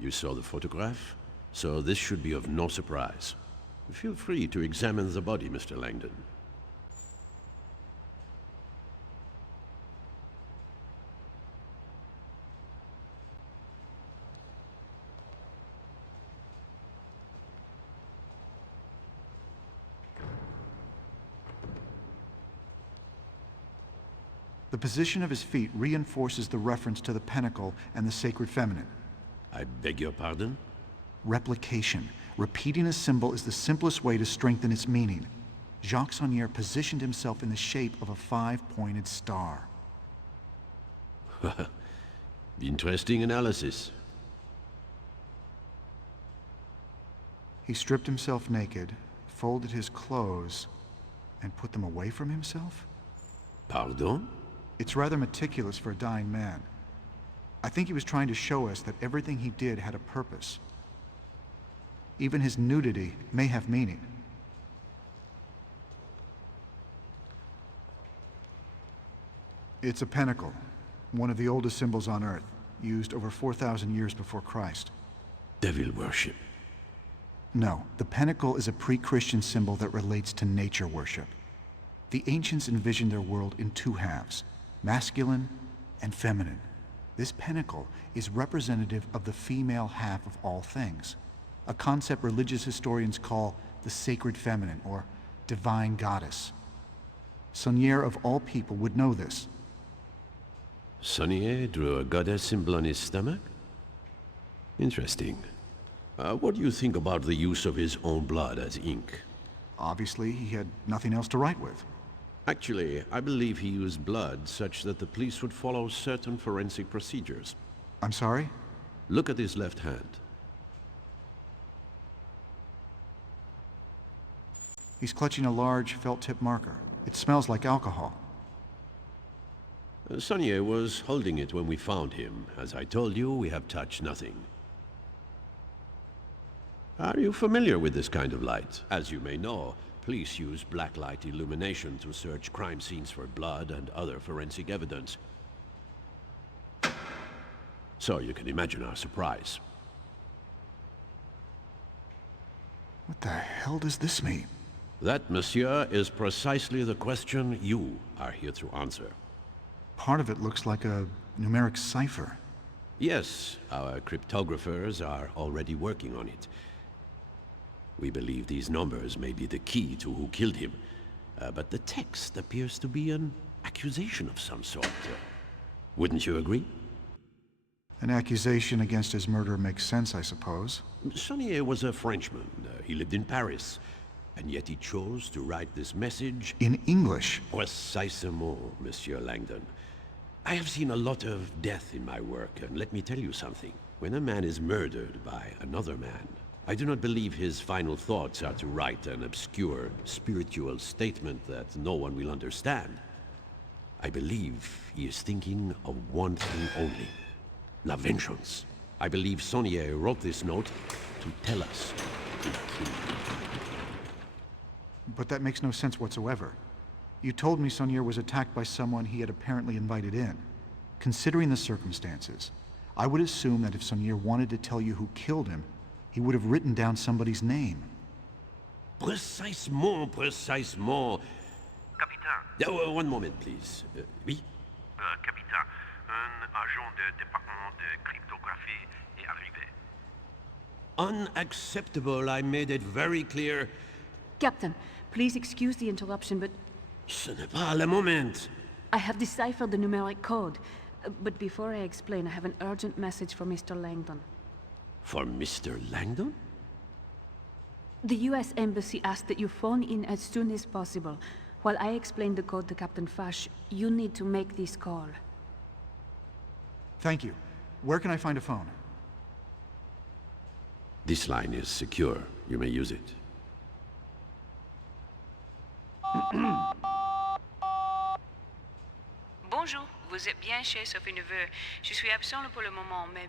You saw the photograph, so this should be of no surprise. Feel free to examine the body, Mr. Langdon. The position of his feet reinforces the reference to the pentacle and the sacred feminine. I beg your pardon? Replication. Repeating a symbol is the simplest way to strengthen its meaning. Jacques Saunier positioned himself in the shape of a 5-pointed star. Interesting analysis. He stripped himself naked, folded his clothes, and put them away from himself? Pardon? It's rather meticulous for a dying man. I think he was trying to show us that everything he did had a purpose. Even his nudity may have meaning. It's a pentacle, one of the oldest symbols on Earth, used over 4,000 years before Christ. Devil worship. No, the pentacle is a pre-Christian symbol that relates to nature worship. The ancients envisioned their world in two halves, masculine and feminine. This pentacle is representative of the female half of all things, a concept religious historians call the sacred feminine, or divine goddess. Saunier, of all people, would know this. Saunier drew a goddess symbol on his stomach? Interesting. What do you think about the use of his own blood as ink? Obviously, he had nothing else to write with. Actually, I believe he used blood such that the police would follow certain forensic procedures. I'm sorry? Look at his left hand. He's clutching a large felt-tip marker. It smells like alcohol. Saunier was holding it when we found him. As I told you, we have touched nothing. Are you familiar with this kind of light? As you may know, police use blacklight illumination to search crime scenes for blood and other forensic evidence. So you can imagine our surprise. What the hell does this mean? That, monsieur, is precisely the question you are here to answer. Part of it looks like a numeric cipher. Yes, our cryptographers are already working on it. We believe these numbers may be the key to who killed him, but the text appears to be an accusation of some sort. Wouldn't you agree? An accusation against his murder makes sense, I suppose. Saunier was a Frenchman. He lived in Paris, and yet he chose to write this message... in English? Précisément, Monsieur Langdon. I have seen a lot of death in my work, and let me tell you something. When a man is murdered by another man, I do not believe his final thoughts are to write an obscure, spiritual statement that no one will understand. I believe he is thinking of one thing only. La vengeance. I believe Saunier wrote this note to tell us he killed him. But that makes no sense whatsoever. You told me Saunier was attacked by someone he had apparently invited in. Considering the circumstances, I would assume that if Saunier wanted to tell you who killed him, he would have written down somebody's name. Précisément, précisément. Capitaine. One moment, please. Oui? Capitaine, un agent du département de cryptographie est arrivé. Unacceptable. I made it very clear. Captain, please excuse the interruption, but Ce n'est pas le moment. I have deciphered the numeric code. But before I explain, I have an urgent message for Mr. Langdon. For Mr. Langdon? The US Embassy asked that you phone in as soon as possible. While I explain the code to Captain Fash, you need to make this call. Thank you. Where can I find a phone? This line is secure. You may use it. Bonjour, vous êtes bien chez Sophie Neveu. Je suis absent pour le moment, mais...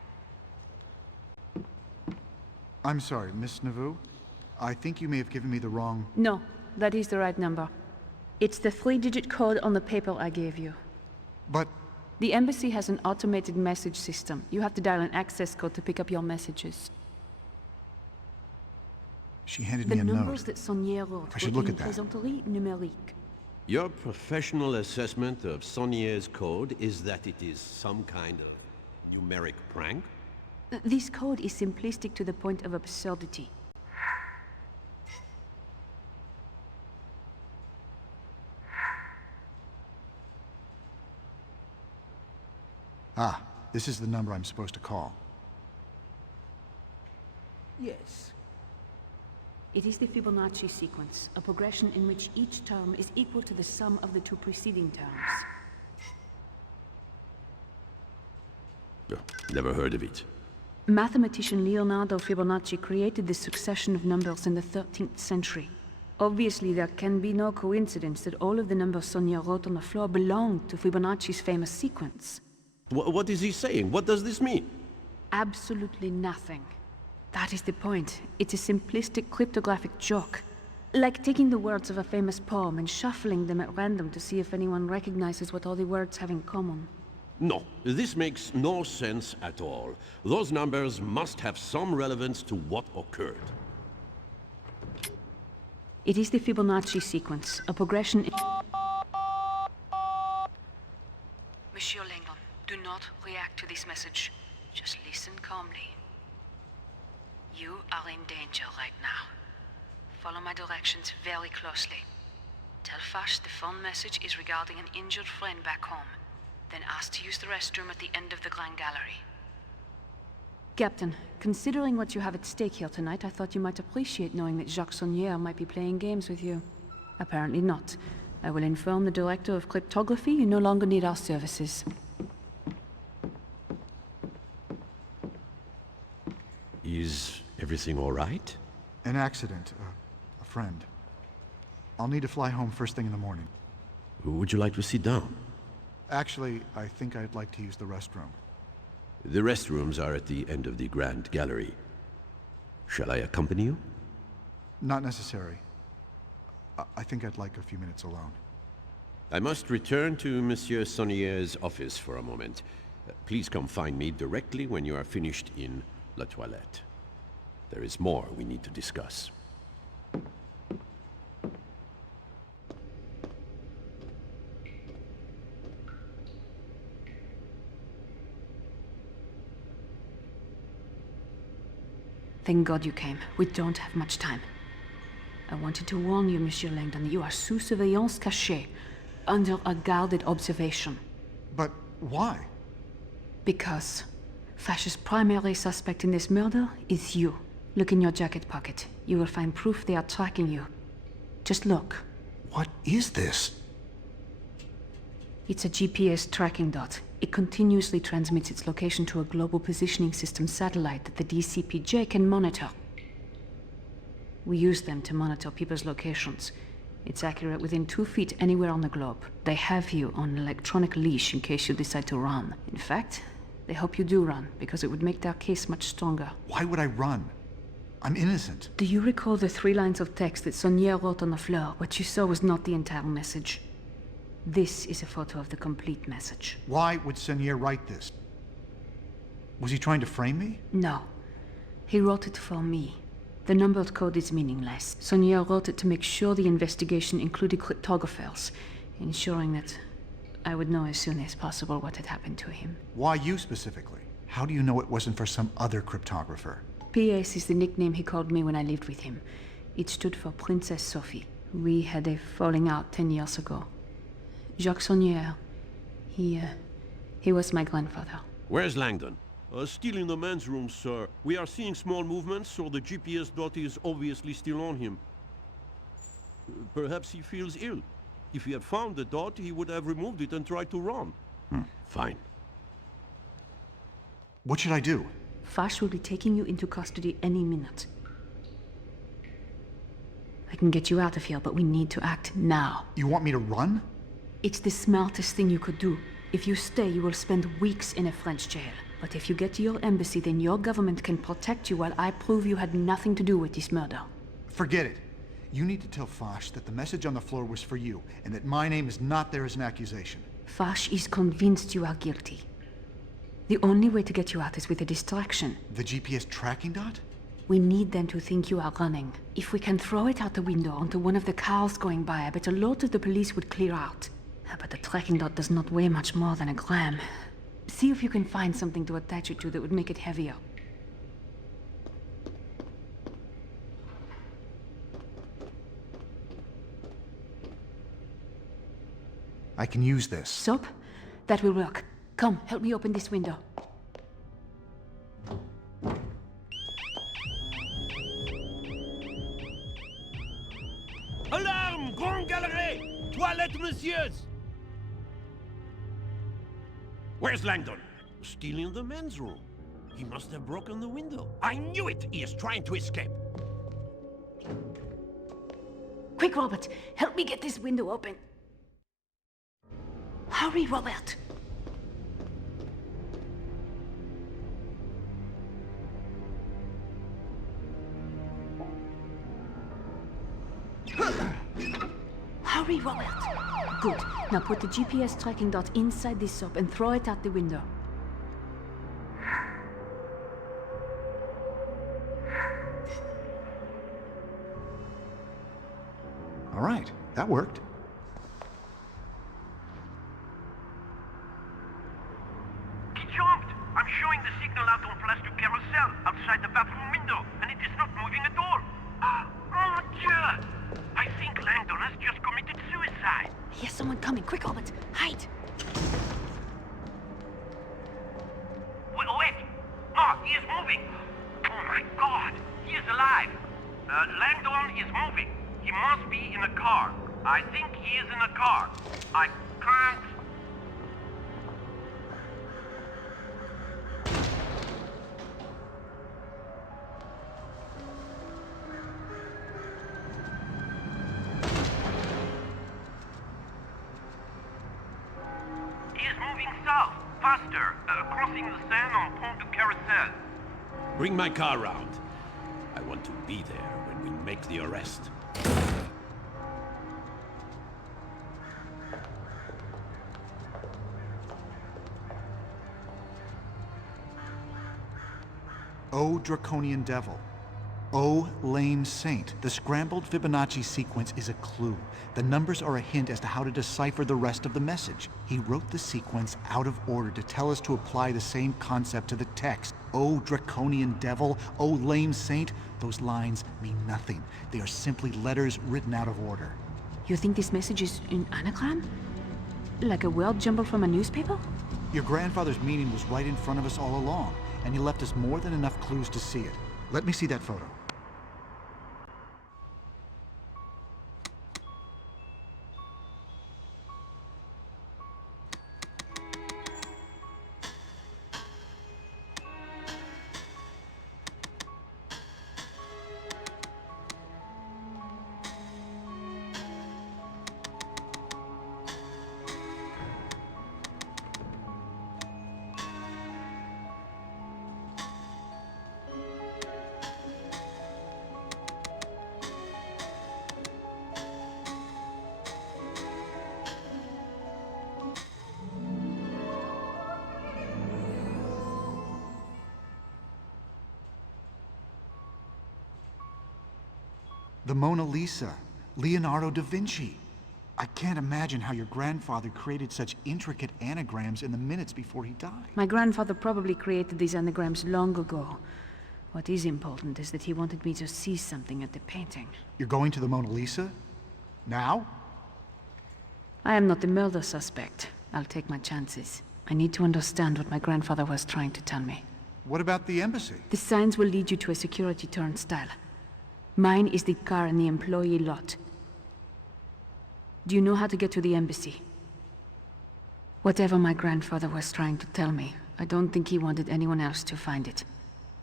I'm sorry, Miss Nauvoo. I think you may have given me the wrong... No, that is the right number. It's the 3-digit code on the paper I gave you. But... The embassy has an automated message system. You have to dial an access code to pick up your messages. She handed The me a numbers note. that Sonia wrote I should were look in at that. plaisanterie numérique. Your professional assessment of Saunier's code is that it is some kind of numeric prank? This code is simplistic to the point of absurdity. Ah, this is the number I'm supposed to call. Yes. It is the Fibonacci sequence, a progression in which each term is equal to the sum of the two preceding terms. Oh, never heard of it. Mathematician Leonardo Fibonacci created this succession of numbers in the 13th century. Obviously, there can be no coincidence that all of the numbers Sonia wrote on the floor belong to Fibonacci's famous sequence. What is he saying? What does this mean? Absolutely nothing. That is the point. It's a simplistic cryptographic joke. Like taking the words of a famous poem and shuffling them at random to see if anyone recognizes what all the words have in common. No, this makes no sense at all. Those numbers must have some relevance to what occurred. It is the Fibonacci sequence, a progression in... Monsieur Langdon, do not react to this message. Just listen calmly. You are in danger right now. Follow my directions very closely. Tell Fash the phone message is regarding an injured friend back home. Then ask to use the restroom at the end of the Grand Gallery. Captain, considering what you have at stake here tonight, I thought you might appreciate knowing that Jacques Saunier might be playing games with you. Apparently not. I will inform the Director of Cryptography you no longer need our services. Is everything all right? An accident. A friend. I'll need to fly home first thing in the morning. Would you like to sit down? Actually, I think I'd like to use the restroom. The restrooms are at the end of the Grand Gallery. Shall I accompany you? Not necessary. I think I'd like a few minutes alone. I must return to Monsieur Saunier's office for a moment. Please come find me directly when you are finished in La Toilette. There is more we need to discuss. Thank God you came. We don't have much time. I wanted to warn you, Monsieur Langdon, you are sous surveillance cachée, under a guarded observation. But why? Because Fash's primary suspect in this murder is you. Look in your jacket pocket. You will find proof they are tracking you. Just look. What is this? It's a GPS tracking dot. It continuously transmits its location to a global positioning system satellite that the DCPJ can monitor. We use them to monitor people's locations. It's accurate within 2 feet anywhere on the globe. They have you on an electronic leash in case you decide to run. In fact, they hope you do run, because it would make their case much stronger. Why would I run? I'm innocent. Do you recall the 3 lines of text that Sonia wrote on the floor? What you saw was not the entire message. This is a photo of the complete message. Why would Senior write this? Was he trying to frame me? No. He wrote it for me. The numbered code is meaningless. Sonia wrote it to make sure the investigation included cryptographers, ensuring that I would know as soon as possible what had happened to him. Why you specifically? How do you know it wasn't for some other cryptographer? PS is the nickname he called me when I lived with him. It stood for Princess Sophie. We had a falling out 10 years ago. Jacques Saunier, he was my grandfather. Where's Langdon? Still in the men's room, sir. We are seeing small movements, so the GPS dot is obviously still on him. Perhaps he feels ill. If he had found the dot, he would have removed it and tried to run. Fine. What should I do? Fash will be taking you into custody any minute. I can get you out of here, but we need to act now. You want me to run? It's the smartest thing you could do. If you stay, you will spend weeks in a French jail. But if you get to your embassy, then your government can protect you while I prove you had nothing to do with this murder. Forget it. You need to tell Foch that the message on the floor was for you, and that my name is not there as an accusation. Fash is convinced you are guilty. The only way to get you out is with a distraction. The GPS tracking dot? We need them to think you are running. If we can throw it out the window onto one of the cars going by, I bet a lot of the police would clear out. But the tracking dot does not weigh much more than a gram. See if you can find something to attach it to that would make it heavier. I can use this. Soap? That will work. Come, help me open this window. Alarm! Grande Galerie! Toilette, messieurs! Where's Langdon? Stealing the men's room. He must have broken the window. I knew it! He is trying to escape. Quick, Robert! Help me get this window open. Hurry, Robert! Hurry, Robert! Good. Now put the GPS tracking dot inside this soap and throw it out the window. All right, that worked. He jumped! I'm showing the signal out on Place du Carousel, outside the bathroom window, and it is not moving at all. Mon Dieu! I think Langdon has just committed suicide. Here's someone coming. Quick, Robert! Hide! Wait! No, he is moving! Oh my God! He is alive! Langdon is moving. He must be in a car. I think he is in a car. I can't... He is moving south, faster, crossing the Seine on Pont du Carousel. Bring my car round. I want to be there when we make the arrest. O draconian devil. O lame saint. The scrambled Fibonacci sequence is a clue. The numbers are a hint as to how to decipher the rest of the message. He wrote the sequence out of order to tell us to apply the same concept to the text. O draconian devil, O lame saint. Those lines mean nothing. They are simply letters written out of order. You think this message is an anagram? Like a word jumbled from a newspaper? Your grandfather's meaning was right in front of us all along, and he left us more than enough clues to see it. Let me see that photo. The Mona Lisa, Leonardo da Vinci. I can't imagine how your grandfather created such intricate anagrams in the minutes before he died. My grandfather probably created these anagrams long ago. What is important is that he wanted me to see something at the painting. You're going to the Mona Lisa? Now? I am not the murder suspect. I'll take my chances. I need to understand what my grandfather was trying to tell me. What about the embassy? The signs will lead you to a security turnstile. Mine is the car in the employee lot. Do you know how to get to the embassy? Whatever my grandfather was trying to tell me, I don't think he wanted anyone else to find it.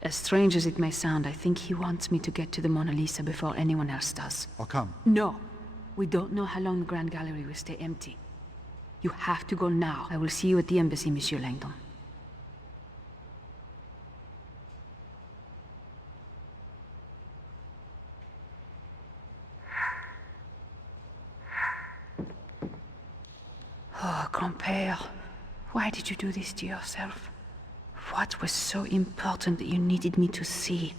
As strange as it may sound, I think he wants me to get to the Mona Lisa before anyone else does. I'll come. No. We don't know how long the Grand Gallery will stay empty. You have to go now. I will see you at the embassy, Monsieur Langdon. Oh, Compare. Why did you do this to yourself? What was so important that you needed me to see?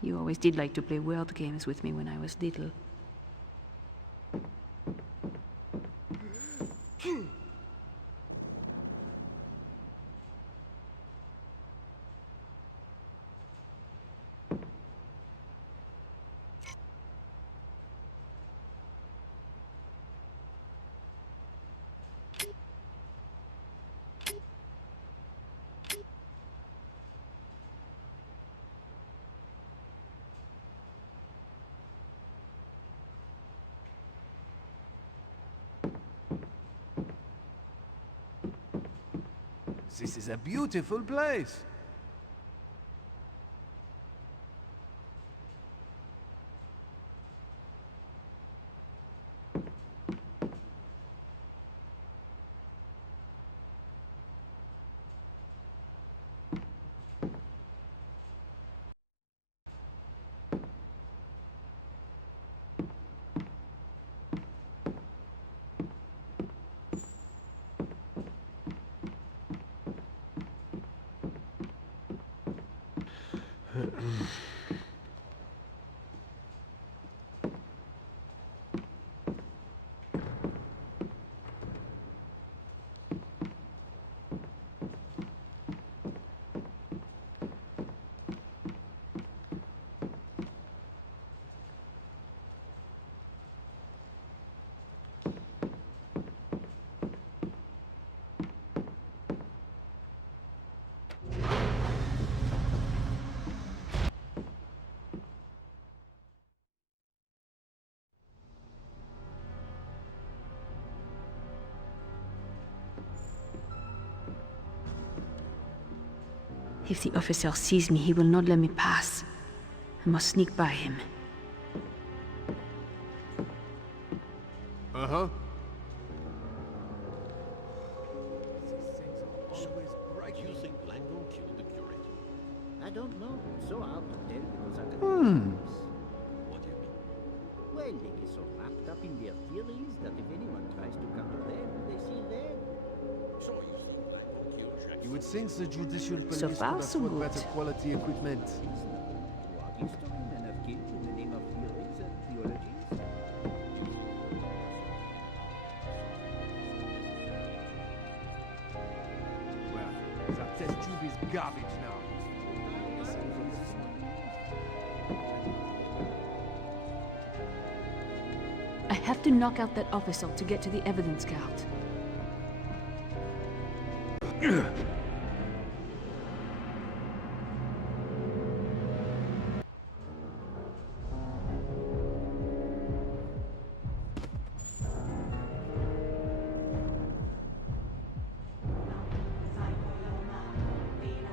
You always did like to play word games with me when I was little. This is a beautiful place. If the officer sees me, he will not let me pass. I must sneak by him. Uh-huh. Do you think Langdon killed the curator? I don't know. It's so hard to tell because I can What do you mean? Well, they get so wrapped up in their theories that if anyone tries to counter them, they see red. So you think Langdon killed Jackson? You would think the judicial police So would far, have so sought good. better quality equipment. Throughout history, men have killed in the name of theories and theologies. Well, that test tube is garbage now. I have to knock out that officer to get to the evidence guard.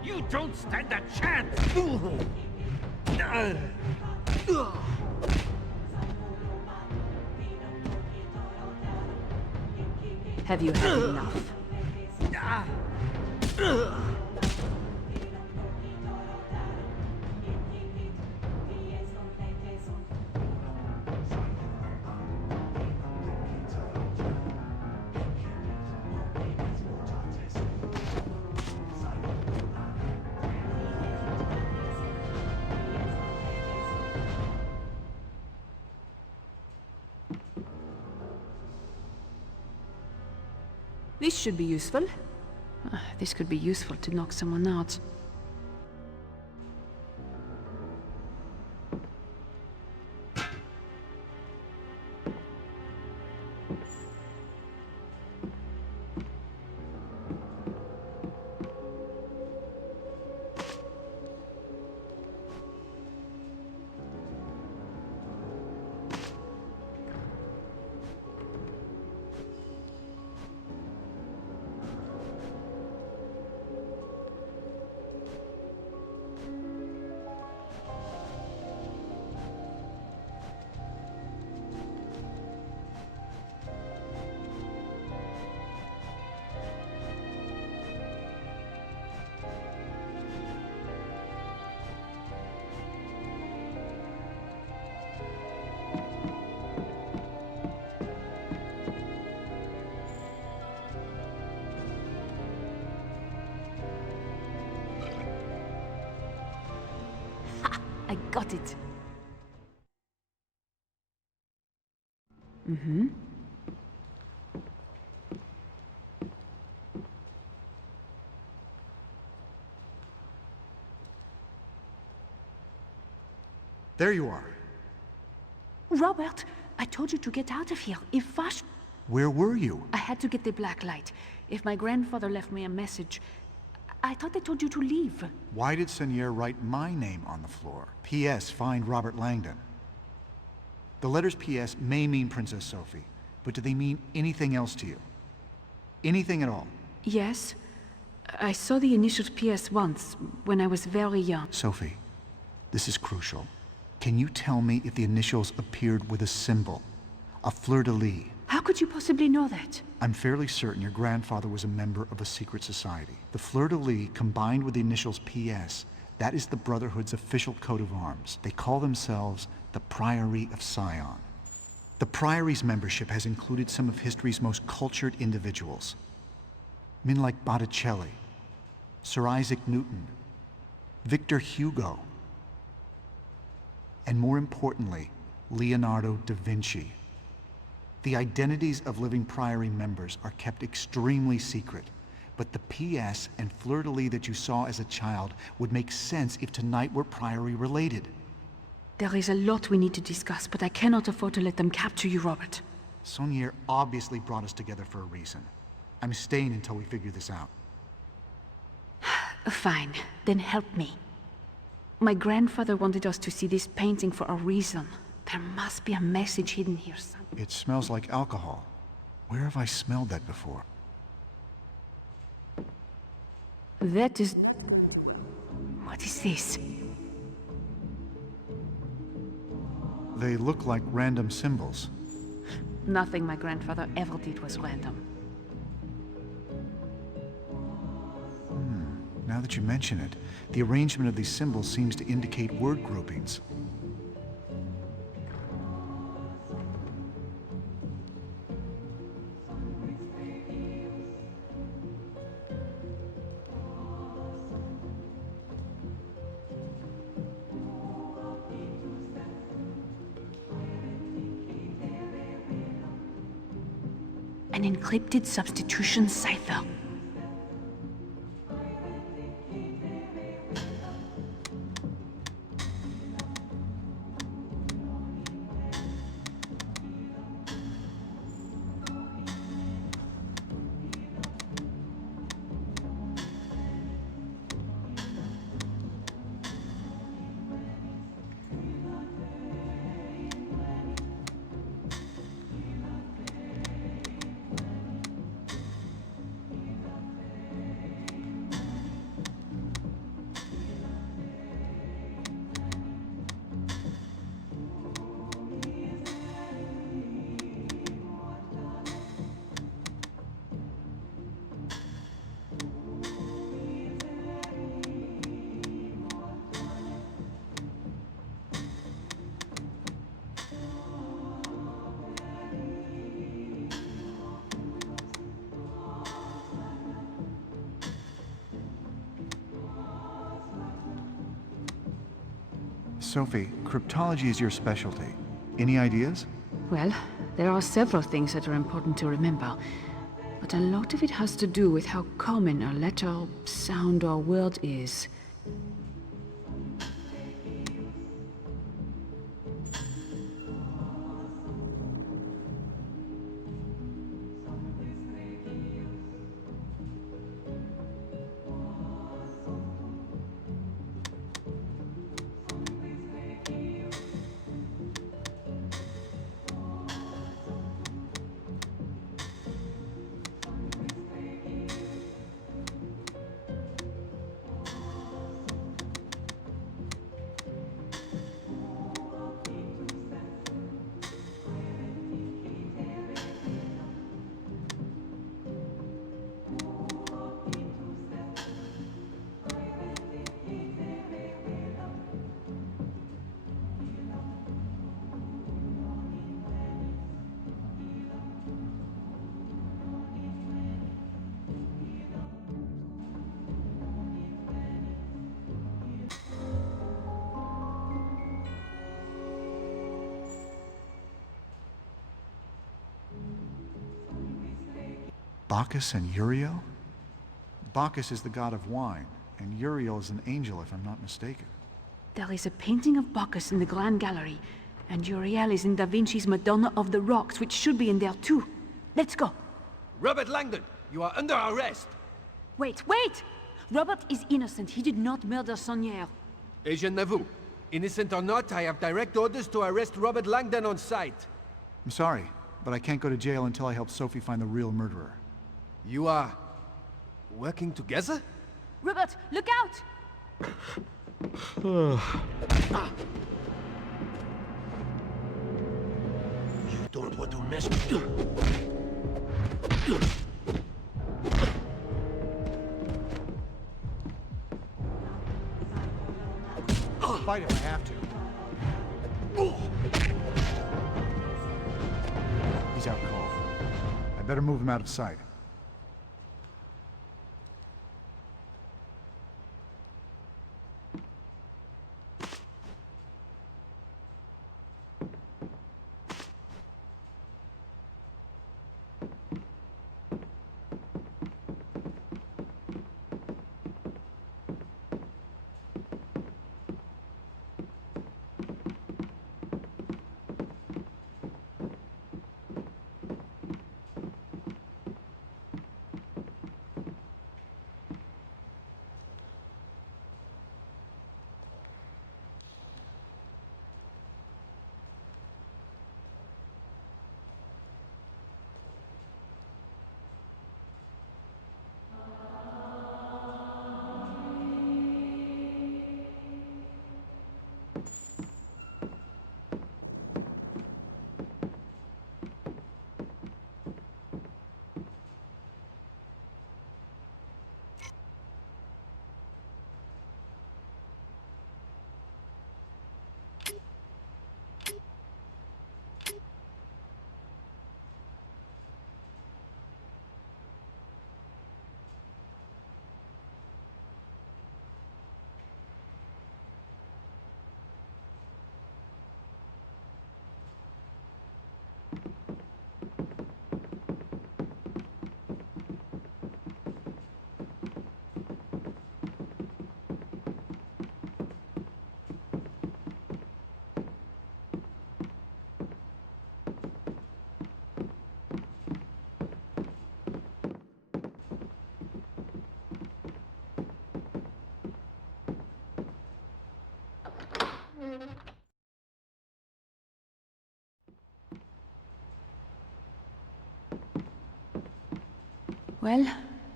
You don't stand a chance! Have you had enough? This should be useful. This could be useful to knock someone out. Mm-hmm. There you are. Robert, I told you to get out of here. If Vash... Where were you? I had to get the black light. If my grandfather left me a message, I thought I told you to leave. Why did Seigneur write my name on the floor? P.S. Find Robert Langdon. The letters P.S. may mean Princess Sophie, but do they mean anything else to you? Anything at all? Yes. I saw the initials PS once, when I was very young. Sophie, this is crucial. Can you tell me if the initials appeared with a symbol? A fleur-de-lis? How could you possibly know that? I'm fairly certain your grandfather was a member of a secret society. The fleur-de-lis combined with the initials PS, that is the Brotherhood's official coat of arms. They call themselves the Priory of Sion. The Priory's membership has included some of history's most cultured individuals. Men like Botticelli, Sir Isaac Newton, Victor Hugo, and more importantly, Leonardo da Vinci. The identities of living Priory members are kept extremely secret, but the PS and fleur-de-lis that you saw as a child would make sense if tonight were Priory related. There is a lot we need to discuss, but I cannot afford to let them capture you, Robert. Saunier obviously brought us together for a reason. I'm staying until we figure this out. Fine, then help me. My grandfather wanted us to see this painting for a reason. There must be a message hidden here somewhere. It smells like alcohol. Where have I smelled that before? That is... What is this? They look like random symbols. Nothing my grandfather ever did was random. Now that you mention it, the arrangement of these symbols seems to indicate word groupings. An encrypted substitution cipher. Sophie, cryptology is your specialty. Any ideas? Well, there are several things that are important to remember, but a lot of it has to do with how common a letter, sound, or word is. Bacchus and Uriel? Bacchus is the god of wine, and Uriel is an angel, if I'm not mistaken. There is a painting of Bacchus in the Grand Gallery, and Uriel is in Da Vinci's Madonna of the Rocks, which should be in there too. Let's go. Robert Langdon, you are under arrest. Wait! Robert is innocent. He did not murder Sonier. Agent Navu, innocent or not, I have direct orders to arrest Robert Langdon on sight. I'm sorry, but I can't go to jail until I help Sophie find the real murderer. You are... working together? Robert, look out! You don't want to mess with you. Fight if I have to. He's out cold. I better move him out of sight. Well,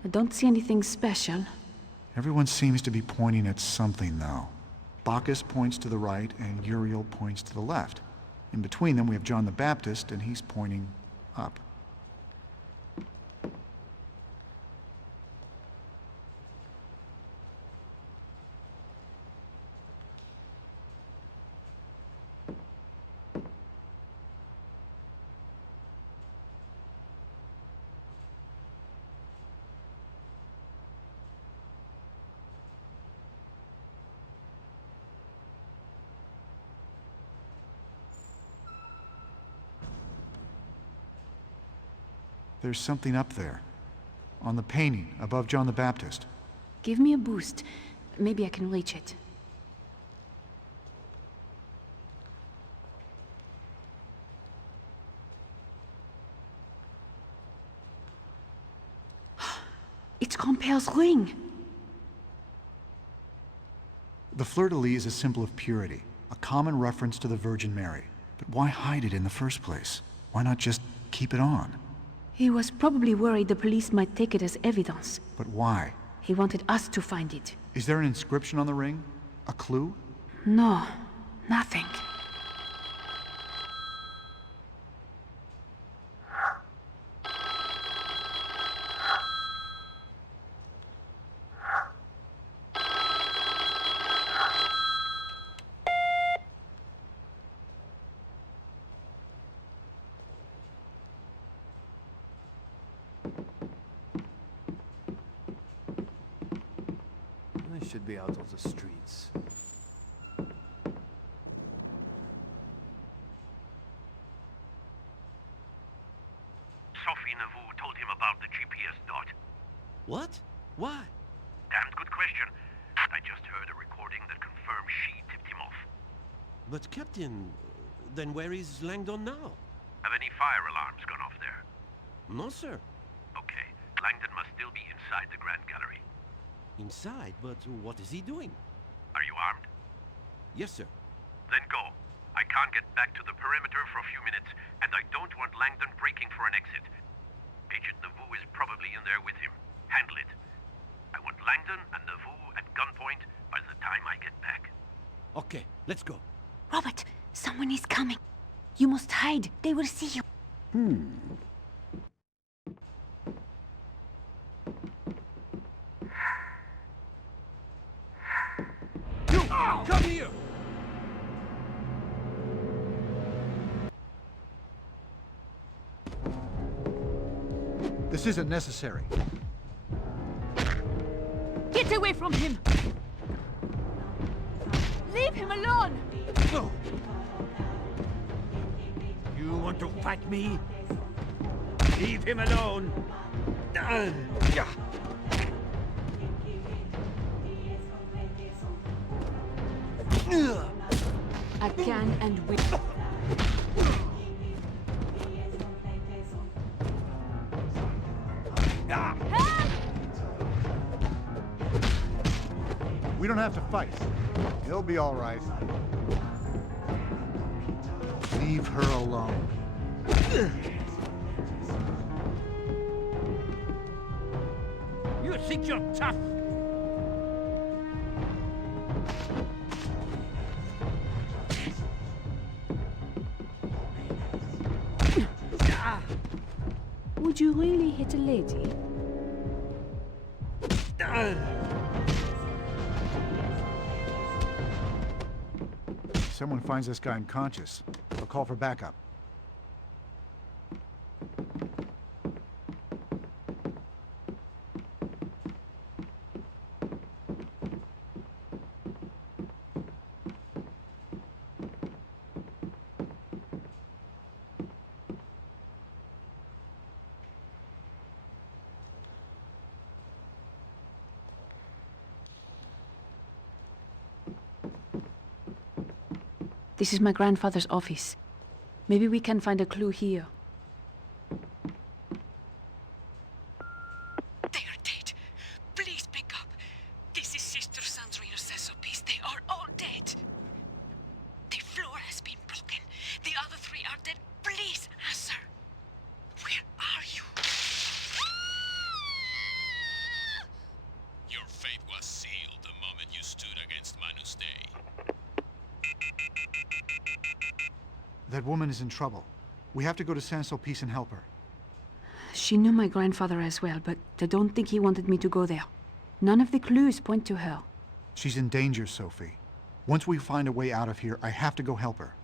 I don't see anything special. Everyone seems to be pointing at something, though. Bacchus points to the right, and Uriel points to the left. In between them, we have John the Baptist, and he's pointing up. There's something up there. On the painting, above John the Baptist. Give me a boost. Maybe I can reach it. It's Compere's ring! The fleur-de-lis is a symbol of purity, a common reference to the Virgin Mary. But why hide it in the first place? Why not just keep it on? He was probably worried the police might take it as evidence. But why? He wanted us to find it. Is there an inscription on the ring? A clue? No, nothing. I should be out of the streets. Sophie Navu told him about the GPS What? Why? Damned good question. I just heard a recording that confirms she tipped him off. But Captain, then where is Langdon now? Have any fire alarms gone off there? No, sir. Okay, Langdon must still be inside the Grand Gallery. Inside, but what is he doing? Are you armed? Yes, sir. Then go. I can't get back to the perimeter for a few minutes, and I don't want Langdon breaking for an exit. Agent Nauvoo is probably in there with him. Handle it. I want Langdon and Nauvoo at gunpoint by the time I get back. Okay, let's go. Robert, someone is coming. You must hide. They will see you. You! Come here! This isn't necessary. Get away from him! Leave him alone! No! You want to fight me? Leave him alone! Yeah. I can and will. We don't have to fight. He'll be all right. Leave her alone. You think you're tough? Would you really hit a lady? If someone finds this guy unconscious, they'll call for backup. This is my grandfather's office. Maybe we can find a clue here. They are dead. Please pick up. This is Sister Sandra and Cecil's. They are all dead. The floor has been broken. The other three are dead. Please answer. Where are you? Your fate was sealed the moment you stood against Manus Dei. That woman is in trouble. We have to go to Saint-Sulpice and help her. She knew my grandfather as well, but I don't think he wanted me to go there. None of the clues point to her. She's in danger, Sophie. Once we find a way out of here, I have to go help her.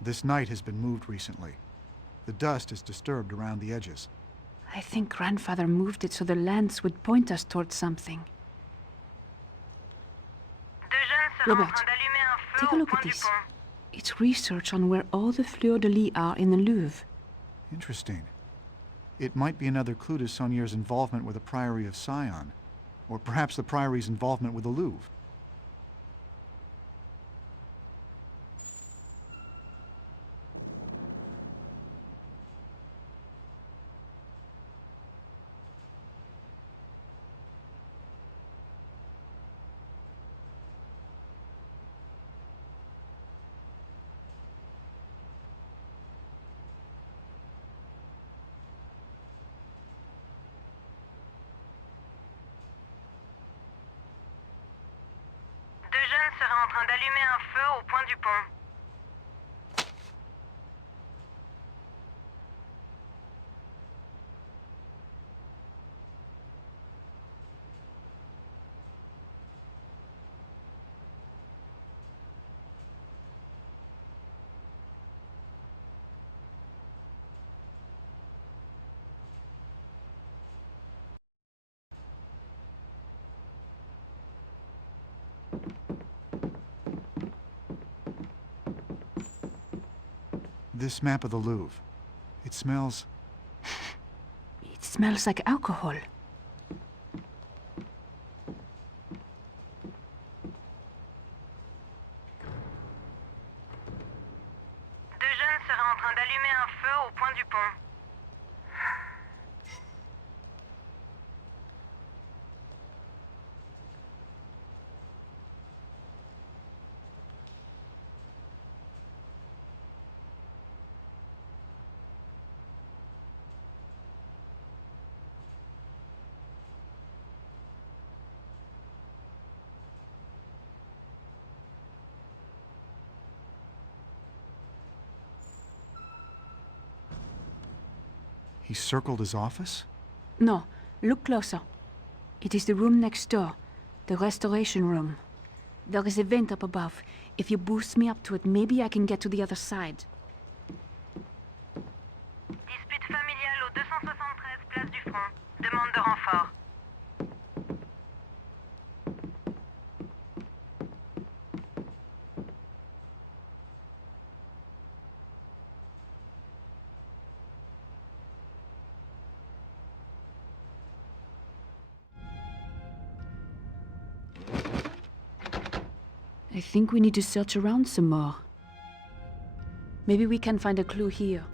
This night has been moved recently. The dust is disturbed around the edges. I think Grandfather moved it so the lens would point us towards something. Deux jeunes seraient en Robert, train d'allumer un feu take a au look point at du this. pont. It's research on where all the fleurs-de-lis are in the Louvre. Interesting. It might be another clue to Saunier's involvement with the Priory of Sion, or perhaps the Priory's involvement with the Louvre. Deux jeunes seraient en train d'allumer un feu au point du pont. This map of the Louvre. It smells... It smells like alcohol. Deux jeunes seraient en train d'allumer un feu au point du pont. He circled his office? No, look closer. It is the room next door, the restoration room. There is a vent up above. If you boost me up to it, maybe I can get to the other side. Dispute familiale au 273 place du Front. Demande de renfort. I think we need to search around some more. Maybe we can find a clue here.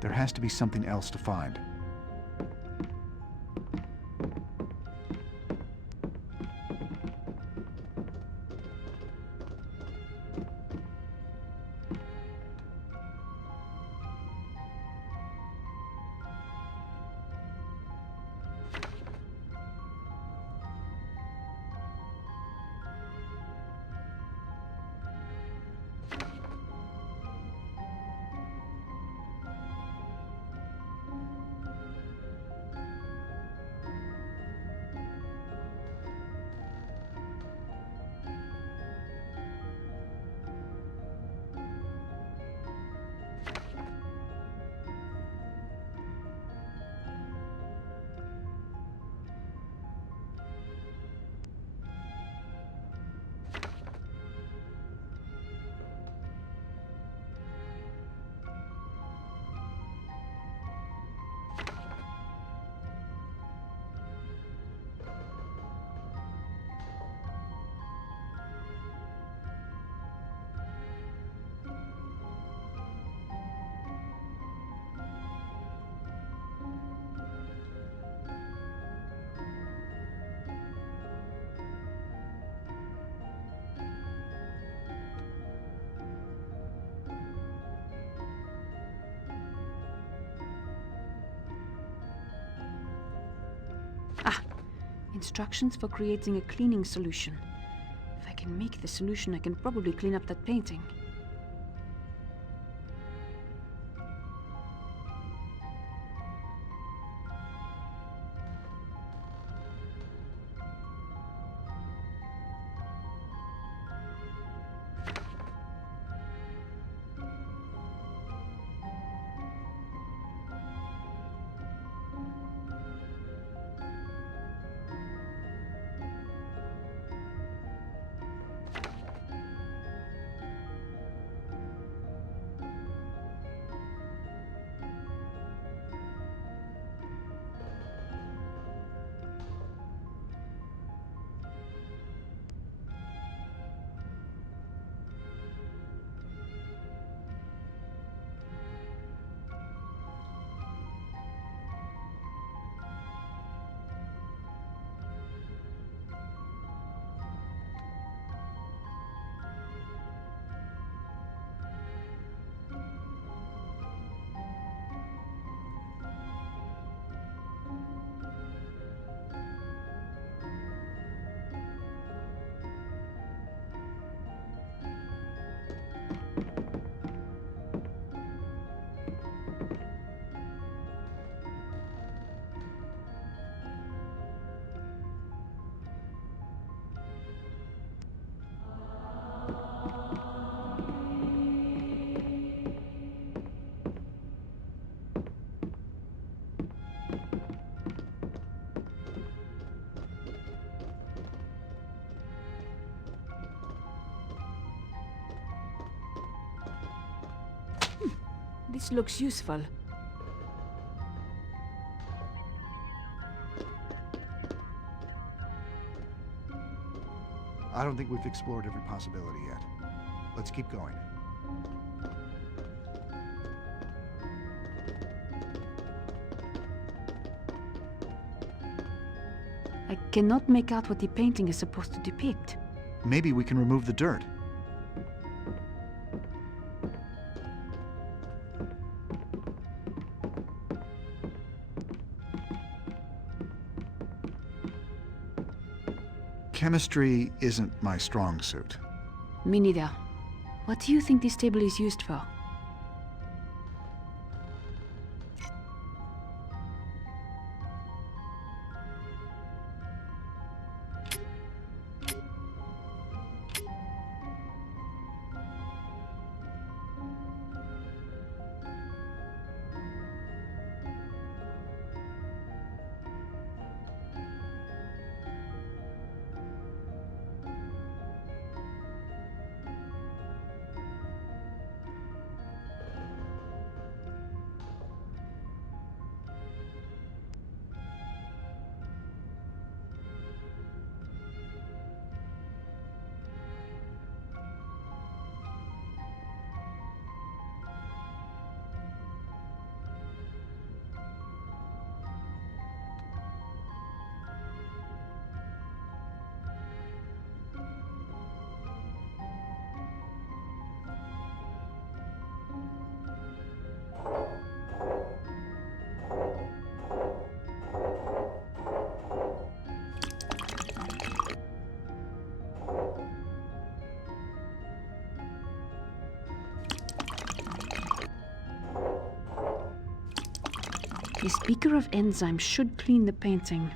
There has to be something else to find. Instructions for creating a cleaning solution. If I can make the solution, I can probably clean up that painting. This looks useful. I don't think we've explored every possibility yet. Let's keep going. I cannot make out what the painting is supposed to depict. Maybe we can remove the dirt. Chemistry isn't my strong suit. Me neither. What do you think this table is used for? This beaker of enzyme should clean the painting.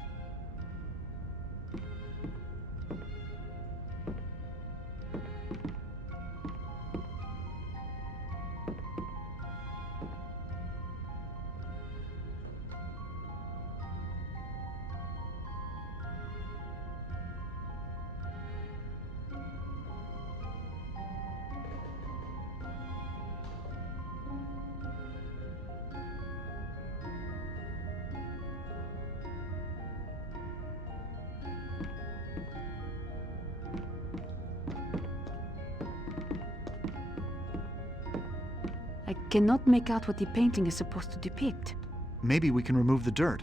I cannot make out what the painting is supposed to depict. Maybe we can remove the dirt.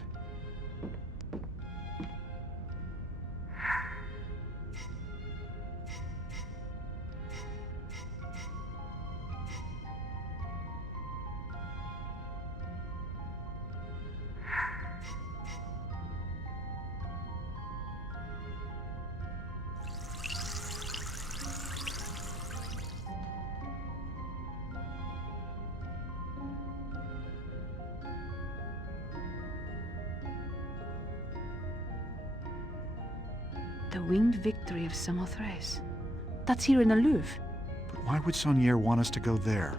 The winged victory of Samothrace. That's here in the Louvre. But why would Saunier want us to go there?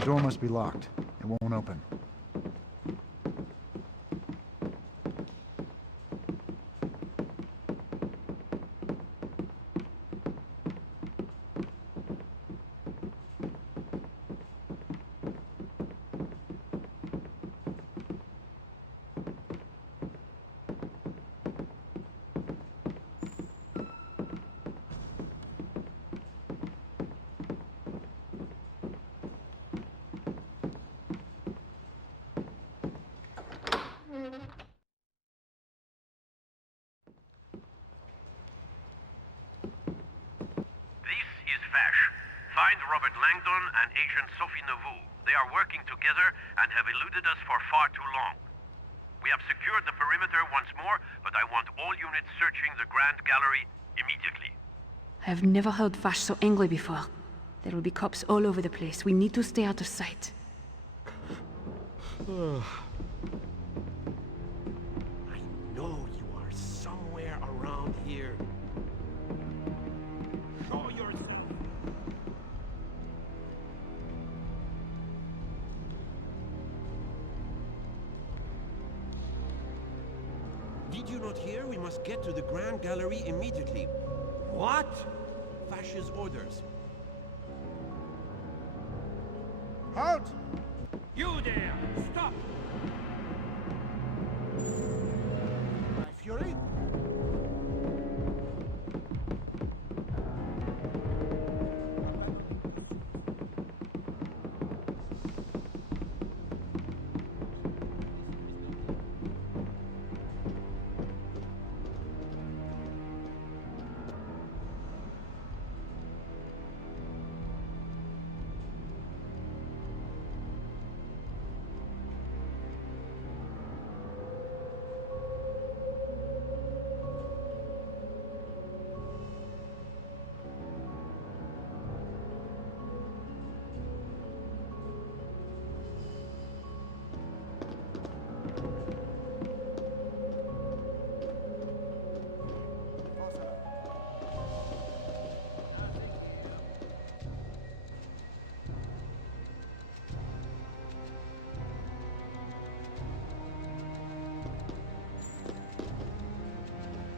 The door must be locked. It won't open. Find Robert Langdon and Agent Sophie Neveu. They are working together and have eluded us for far too long. We have secured the perimeter once more, but I want all units searching the Grand Gallery immediately. I have never heard Vash so angry before. There will be cops all over the place. We need to stay out of sight. I know you are somewhere around here. Show yourself. Did you not hear? We must get to the Grand Gallery immediately. What? Vash's orders. Halt! You there! Stop! My fury?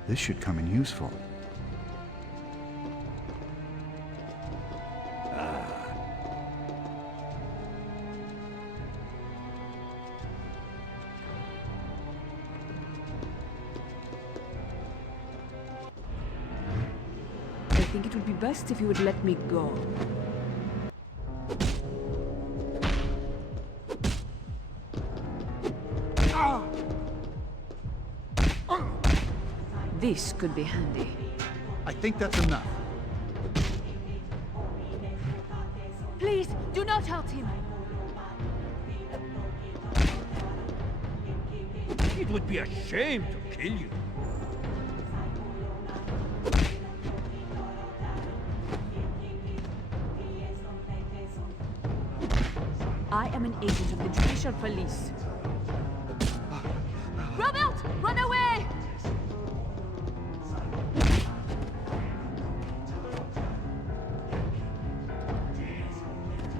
This should come in useful. I think it would be best if you would let me go. This could be handy. I think that's enough. Please, do not hurt him! It would be a shame to kill you. I am an agent of the Judicial Police. Robert! Run away!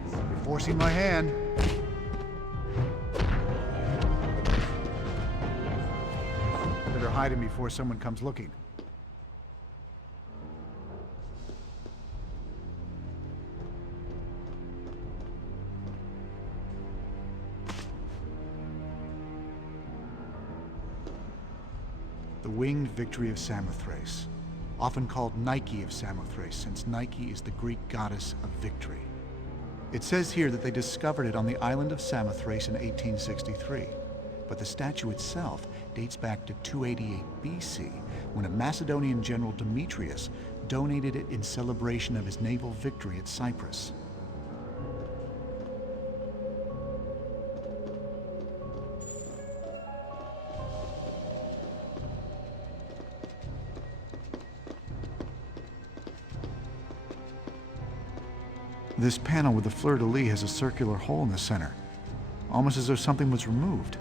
You're forcing my hand. Better hide him before someone comes looking. The winged victory of Samothrace, often called Nike of Samothrace, since Nike is the Greek goddess of victory. It says here that they discovered it on the island of Samothrace in 1863, but the statue itself dates back to 288 BC, when a Macedonian general Demetrius donated it in celebration of his naval victory at Cyprus. This panel with the fleur-de-lis has a circular hole in the center, almost as though something was removed.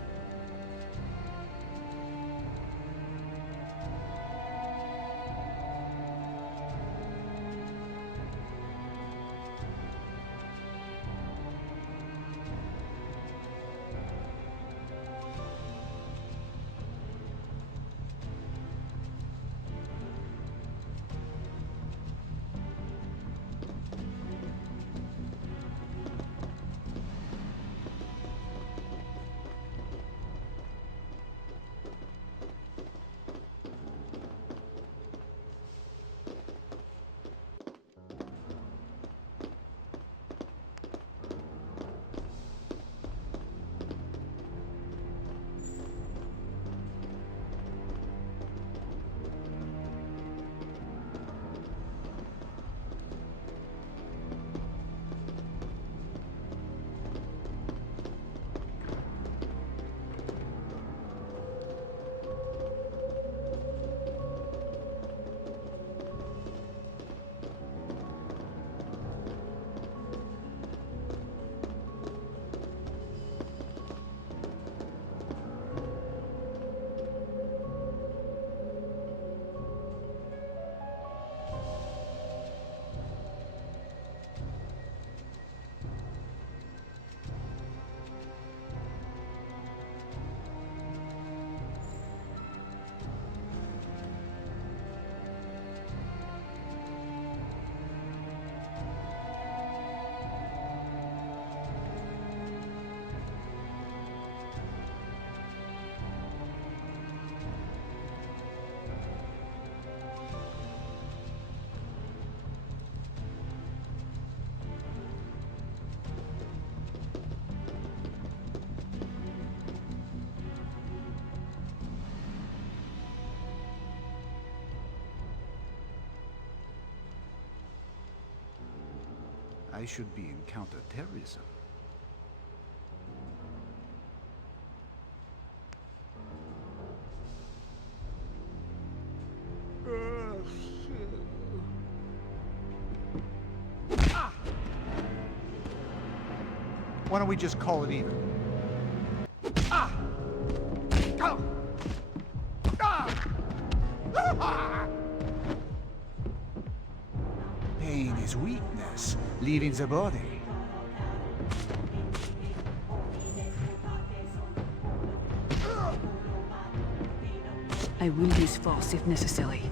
I should be in counter-terrorism. Why don't we just call it even? Pain is weakness, leaving the body. I will use force if necessary.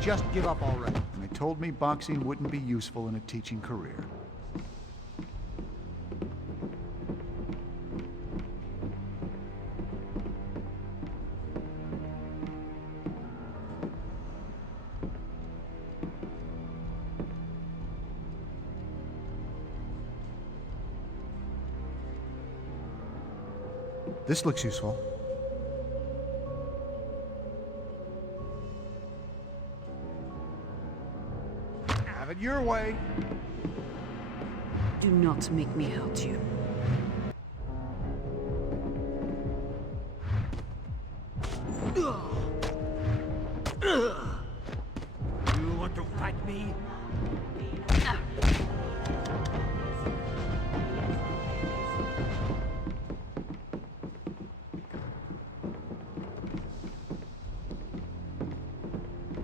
Just give up already. And they told me boxing wouldn't be useful in a teaching career. This looks useful. Have it your way. Do not make me hurt you. You want to fight me?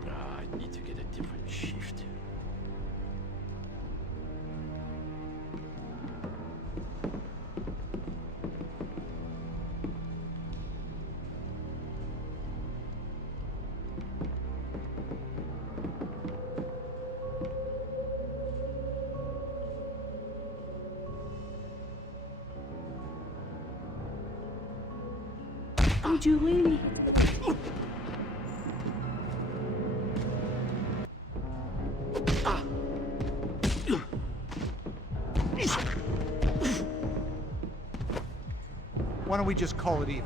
I need to get a different shift. Did you really? Why don't we just call it even?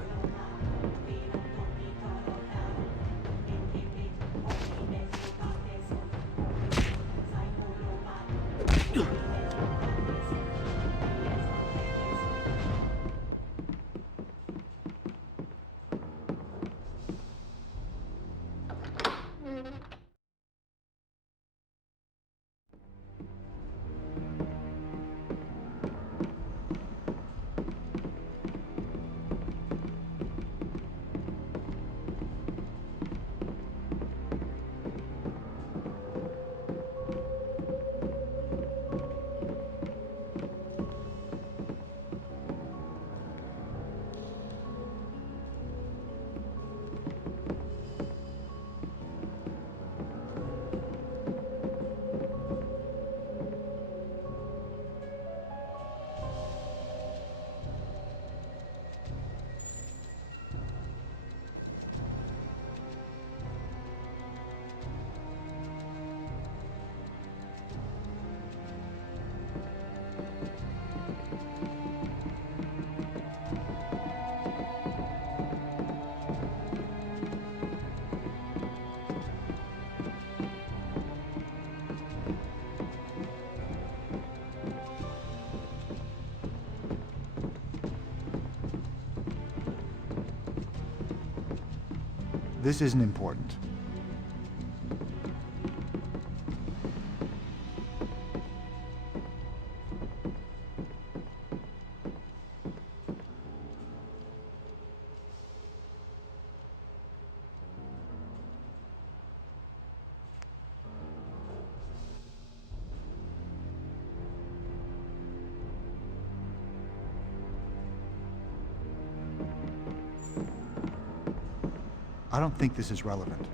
This isn't important. I don't think this is relevant.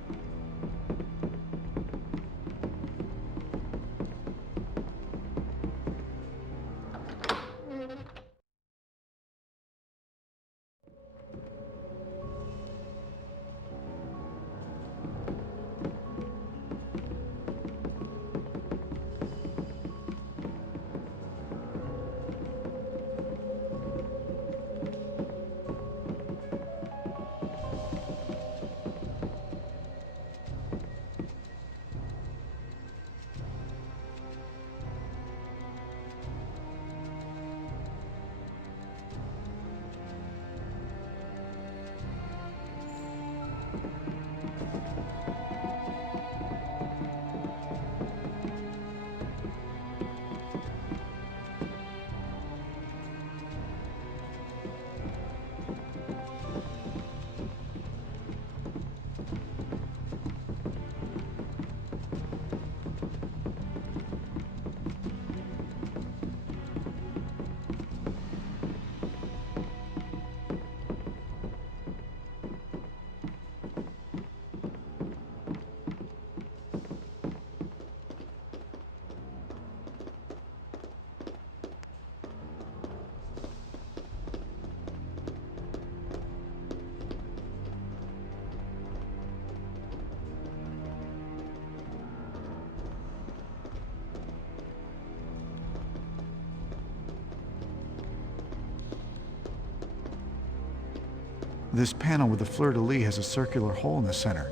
This panel with the fleur-de-lis has a circular hole in the center,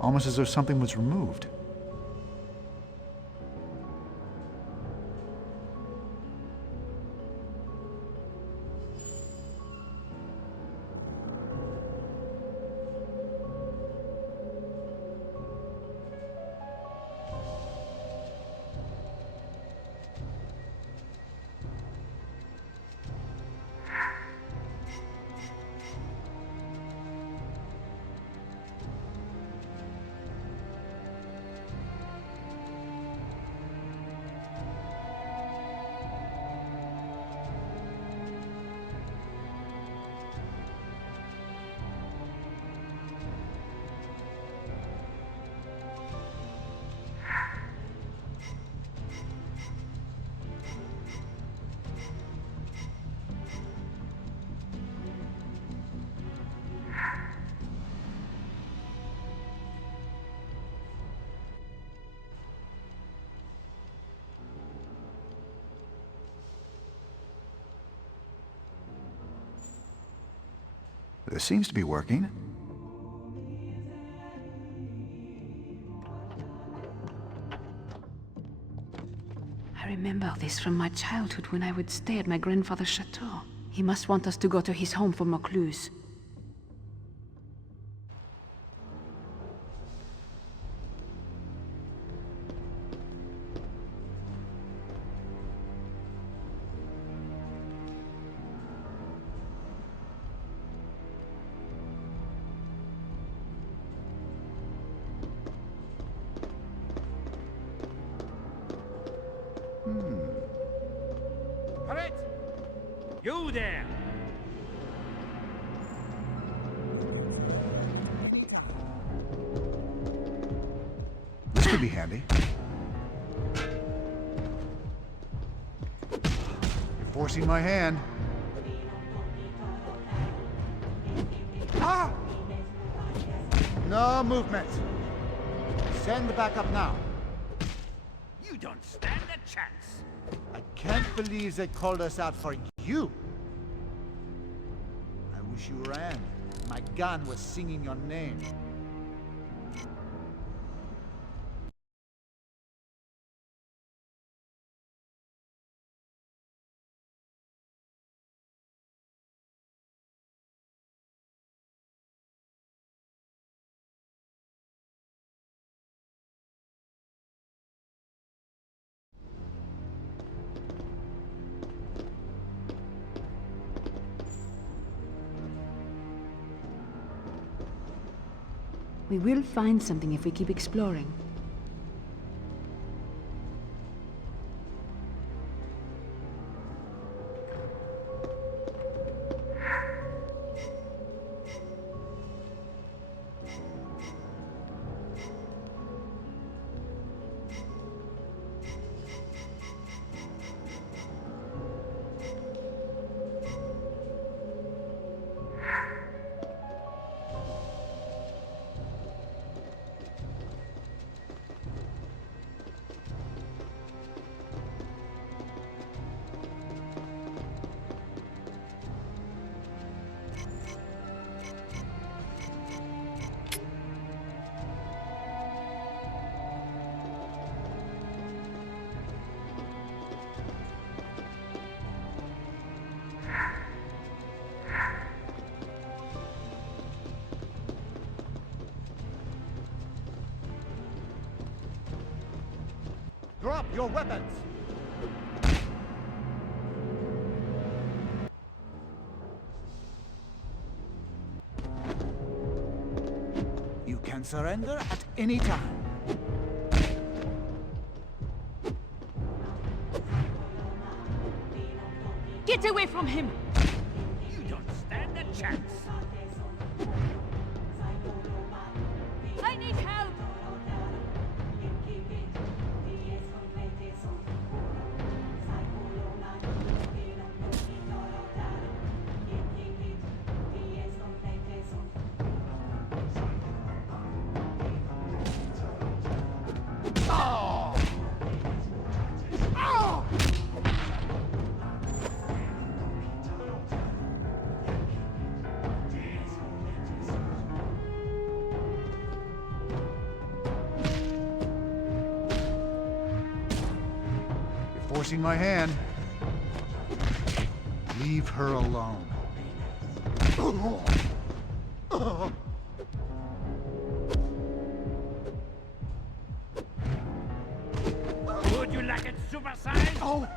almost as though something was removed. This seems to be working. I remember this from my childhood when I would stay at my grandfather's chateau. He must want us to go to his home for more clues. Correct! You there! This could be handy. You're forcing my hand. Ah! No movement. Send the backup now. You don't stand a chance. I can't believe they called us out for you. I wish you ran. My gun was singing your name. We will find something if we keep exploring. Drop your weapons! You can surrender at any time. Get away from him! You don't stand a chance. I need help! forcing my hand. Leave her alone. Would you like it supersized? Oh!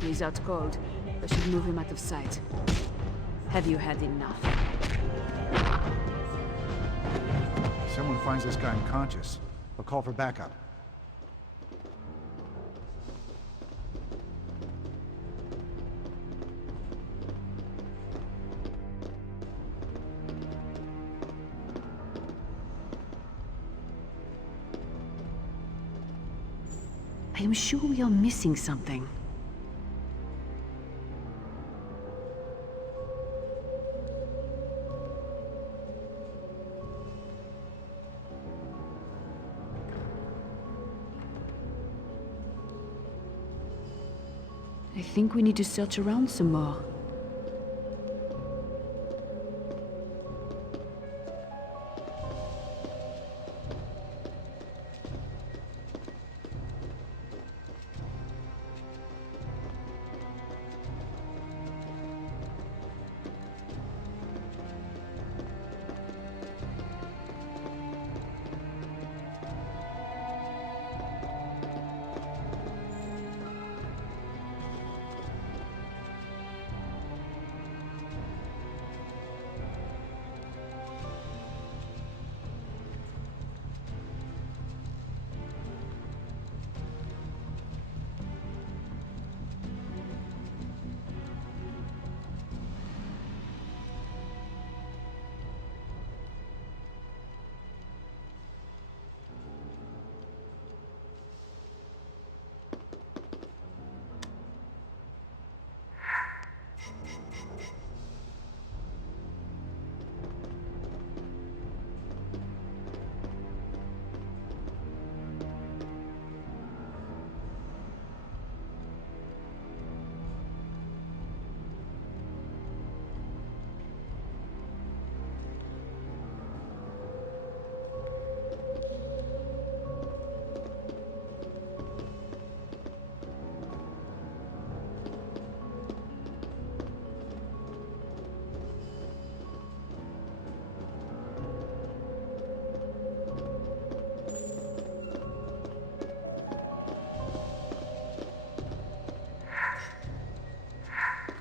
He's out cold. I should move him out of sight. Have you had enough? Someone finds this guy unconscious. I'll call for backup. I am sure we are missing something. I think we need to search around some more.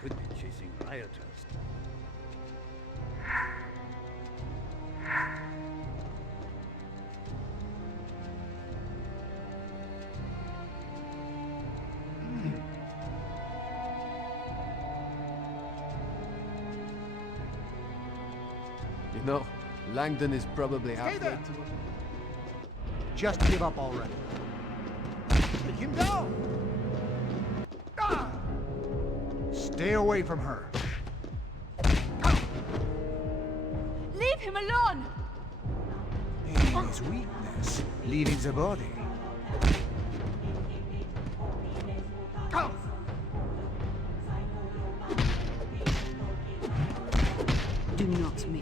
Could be chasing rioters. You know, Langdon is probably halfway there. to... Just give up already. Take him down! Ah! Stay away from her. Leave him alone! In his weakness, leaving the body. Do not make me.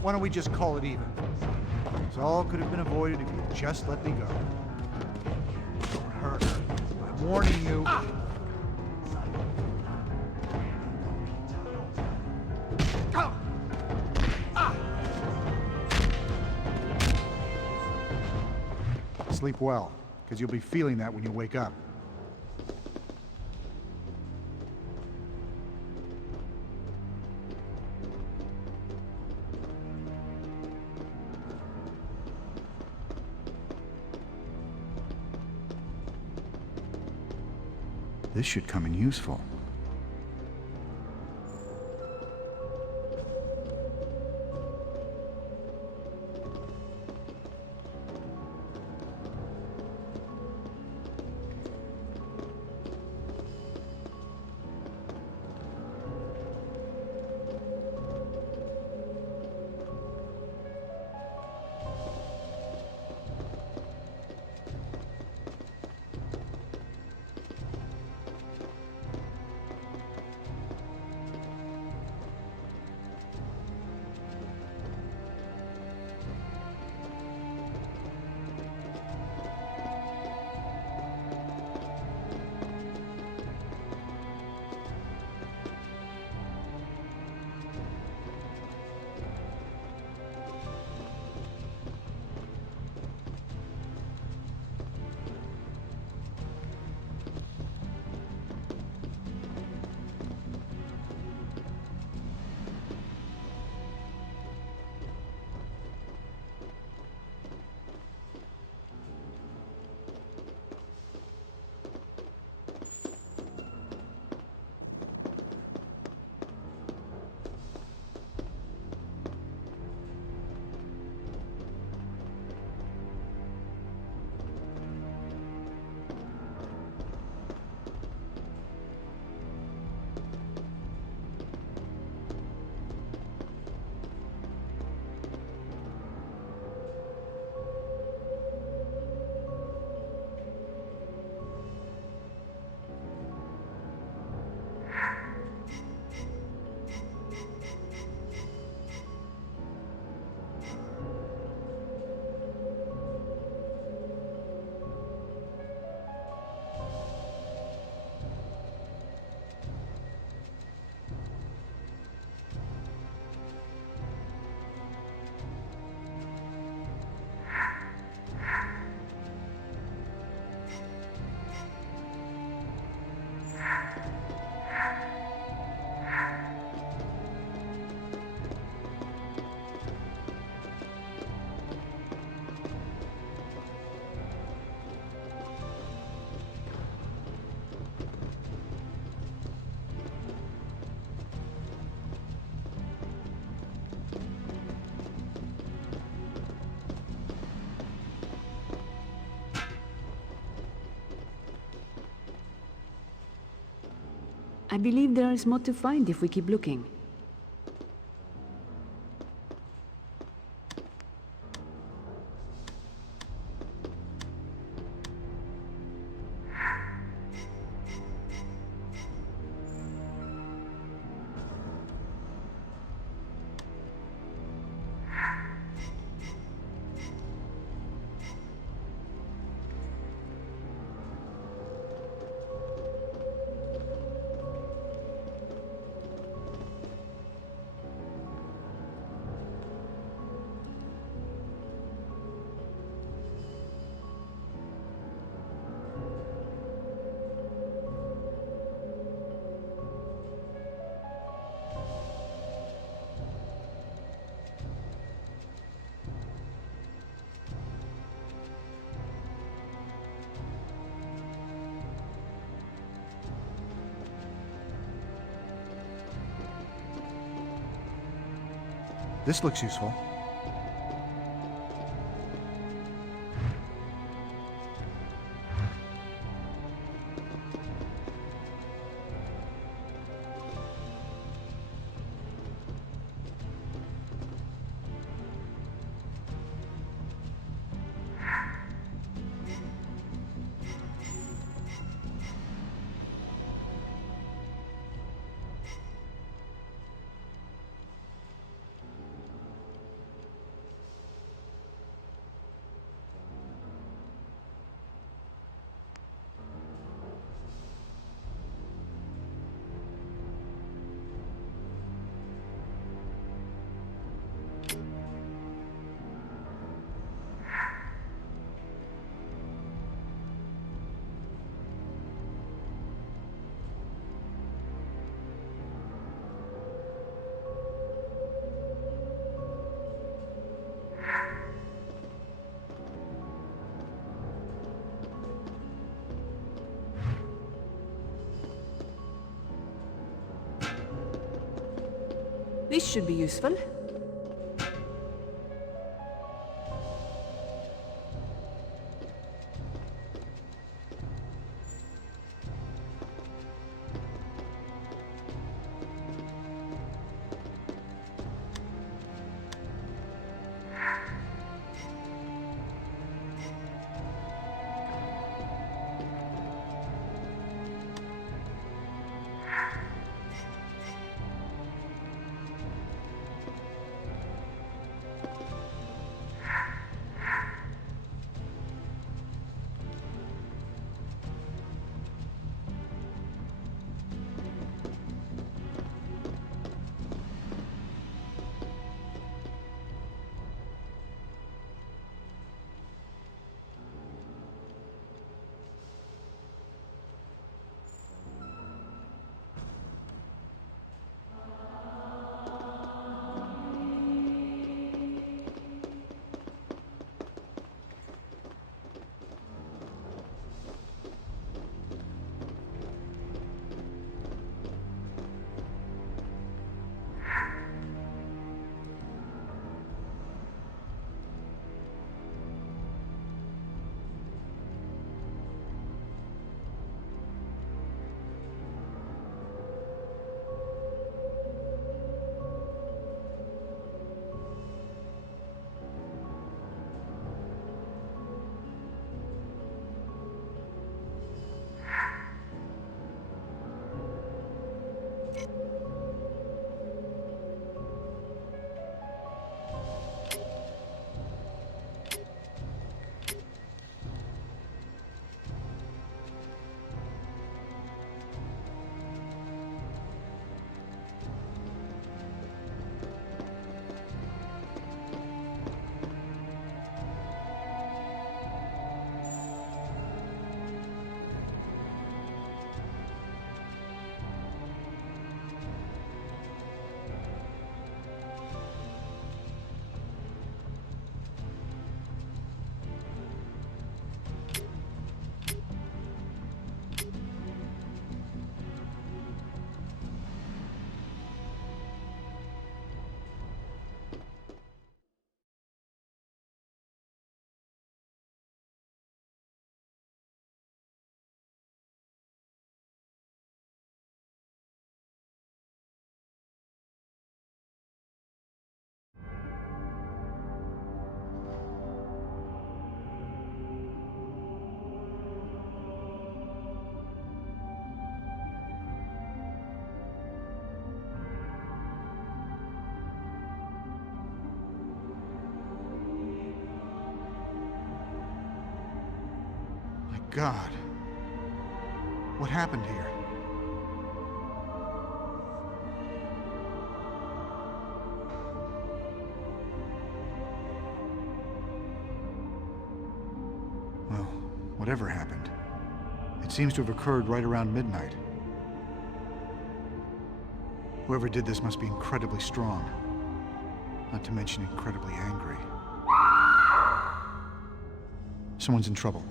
Why don't we just call it even? This all could have been avoided if you just let me go. Don't hurt her. I'm warning you. Sleep well, because you'll be feeling that when you wake up. This should come in useful. I believe there is more to find if we keep looking. This looks useful. This should be useful. God. What happened here? Well, whatever happened, it seems to have occurred right around midnight. Whoever did this must be incredibly strong, not to mention incredibly angry. Someone's in trouble.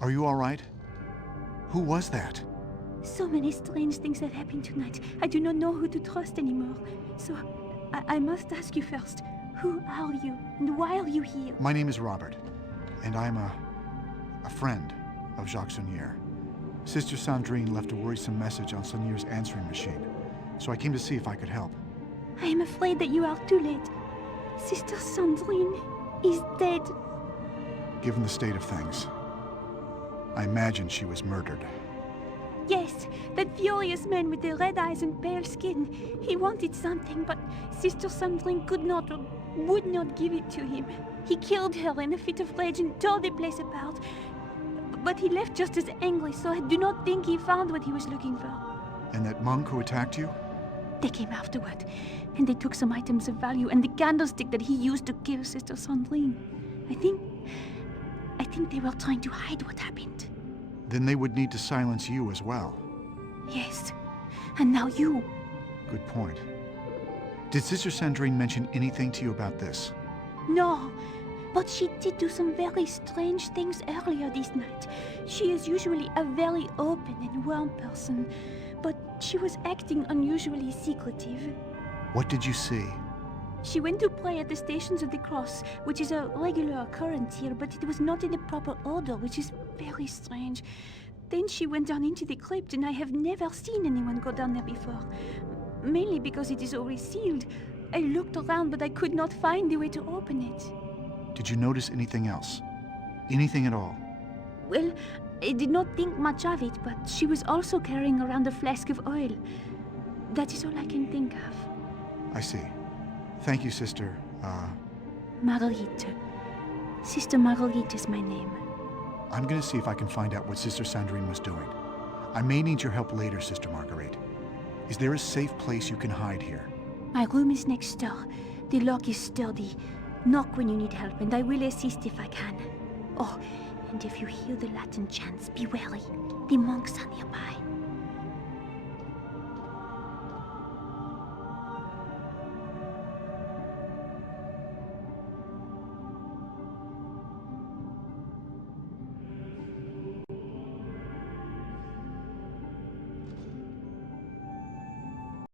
Are you all right? Who was that? So many strange things have happened tonight. I do not know who to trust anymore. So, I must ask you first. Who are you, and why are you here? My name is Robert, and I'm a friend of Jacques Saunier. Sister Sandrine left a worrisome message on Saunier's answering machine, so I came to see if I could help. I am afraid that you are too late. Sister Sandrine is dead. Given the state of things, I imagine she was murdered. Yes, that furious man with the red eyes and pale skin. He wanted something, but Sister Sandrine could not or would not give it to him. He killed her in a fit of rage and tore the place apart. But he left just as angry, so I do not think he found what he was looking for. And that monk who attacked you? They came afterward, and they took some items of value and the candlestick that he used to kill Sister Sandrine. I think they were trying to hide what happened. Then they would need to silence you as well. Yes, and now you. Good point. Did Sister Sandrine mention anything to you about this? No, but she did do some very strange things earlier this night. She is usually a very open and warm person, but she was acting unusually secretive. What did you see? She went to pray at the Stations of the Cross, which is a regular occurrence here, but it was not in the proper order, which is very strange. Then she went down into the crypt, and I have never seen anyone go down there before. Mainly because it is always sealed. I looked around, but I could not find the way to open it. Did you notice anything else? Anything at all? Well, I did not think much of it, but she was also carrying around a flask of oil. That is all I can think of. I see. Thank you, Sister, Marguerite. Sister Marguerite is my name. I'm gonna see if I can find out what Sister Sandrine was doing. I may need your help later, Sister Marguerite. Is there a safe place you can hide here? My room is next door. The lock is sturdy. Knock when you need help, and I will assist if I can. Oh, and if you hear the Latin chants, be wary. The monks are nearby.